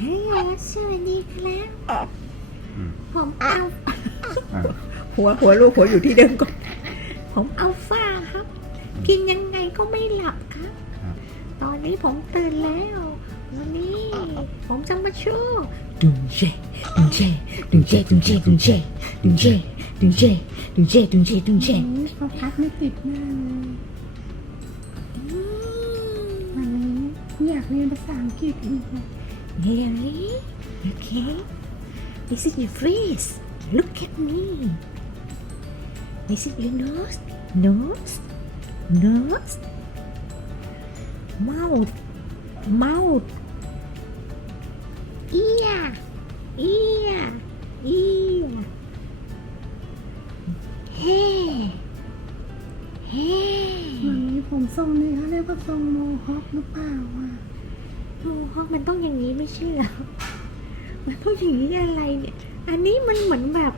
ฮัลโหลสวัสดีครับอืมผมเอาอะหัวหัวลูกหัวอยู่ที่เดิมก่อนผมเอาฟ้าครับ กินยังไงก็ไม่หลับครับครับตอนนี้ผมตื่นแล้ววันนี้ ผมจะมาโชว์ดุงเจดุงเจดุงเจดุงเจดุงเจดุงเจดุงเจดุงเจดุงเจดุงเจพอพักไม่ติดแน่เลยวันนี้อยากเรียนภาษาอังกฤษอีก อะ Really? Okay. This is your face. Look at me. This is your nose. Nose. Nose. Mouth. Mouth. Ear. Ear. Ear. Hair. วั Hair. นนี้ผมทรงนี้เขาเรียกว่าทรงโมฮอคหรือเปล่าอ่ะ อ้ฮอมันต้องอย่างนี้ไม่ใช่เหรอมันต้องอย่างนี้อะไรเนี่ย อันนี้มันเหมือนแบบ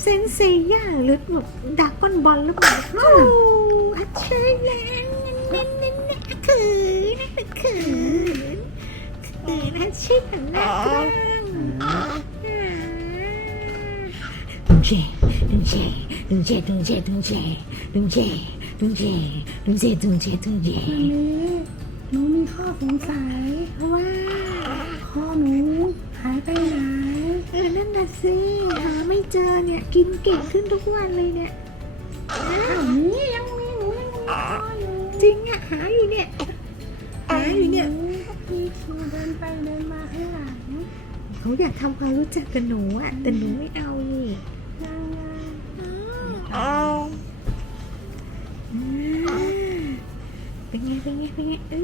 เซนเซย่าหรือแบบดากอนบอลหรือเปล่าโอ้อัจฉริยะเน้นเน้นเน้นขืนขืนขืนอัจฉริยะนะดุงเจดุงเจดุงเจดุงเจดุงเจดุงเจดงเจดุงเจดงเจดุงเจวันนี้หนูมีข้อ สงสัยว้าข้อหนูหายไปไหนเออนั่นน่ะสิหาไม่เจอเนี่ยกินเก่งขึ้นทุกวันเลยเนี่ยอ้าวนี่ยังมีหนูยังมีข้ออยู่จริงอะหาอยู่เนี่ยหาอยู่เนี่ยหก็พี่ชูเดินไปเดินมาข้างหลังเขาอยากทำความรู้จักกับหนูอะแต่หนูไม่เอา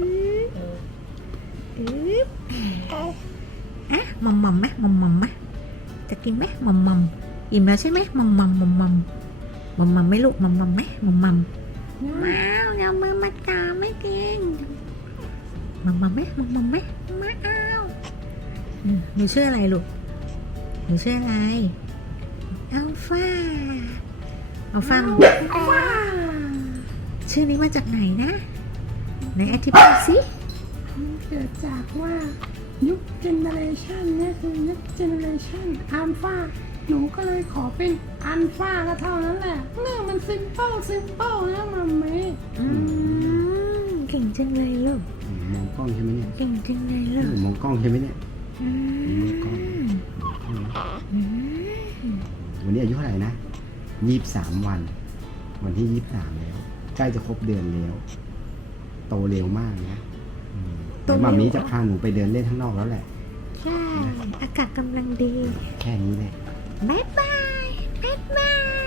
อืออืออะมัมมัมไหมมัมมัมไหมจะกินไหมมัมมัมอิ่มแล้วใช่ไหมมัมมัมมัมมัมมัมมัมไหม่ลูกมัมมัมไหมมัมมัมยังว้าวอย่ามือมาตามไม่เก่งมัมมัมไหมมัมมัมไหมมาเอาอืมหนูชื่ออะไรลูกหนูชื่ออะไรอัลฟาอัลฟาว้าชื่อนี้มาจากไหนนะ ไหนอธิบายสิมันเกิดจากว่ายุคเจเนเรชันเนี่ยคือยุคเจเนเรชันอัลฟาหนูก็เลยขอเป็นอัลฟาก็เท่านั้นแหละเรื่องมันซิมเปิลซิมเปิลนะมัมมี่อืมเก่งจังเลยลูกมองกล้องใช่ไหมเนี่ยเก่งจังเลยลูกมองกล้องใช่ไหมเนี่ยอืมองกล้องมมองกล้องนะอืมวันนี้อายุเท่าไหร่นะยี่สิบสามวัน วันที่ยี่สิบสามแล้ว ใกล้จะครบเดือนแล้ว โตเร็วมากนะอืมเดี๋ยวมามีจะพาหนูไปเดินเล่นข้างนอกแล้วแหละ ใช่ อากาศกำลังดี แค่นี้แหละ บ๊ายบาย บ๊ายบาย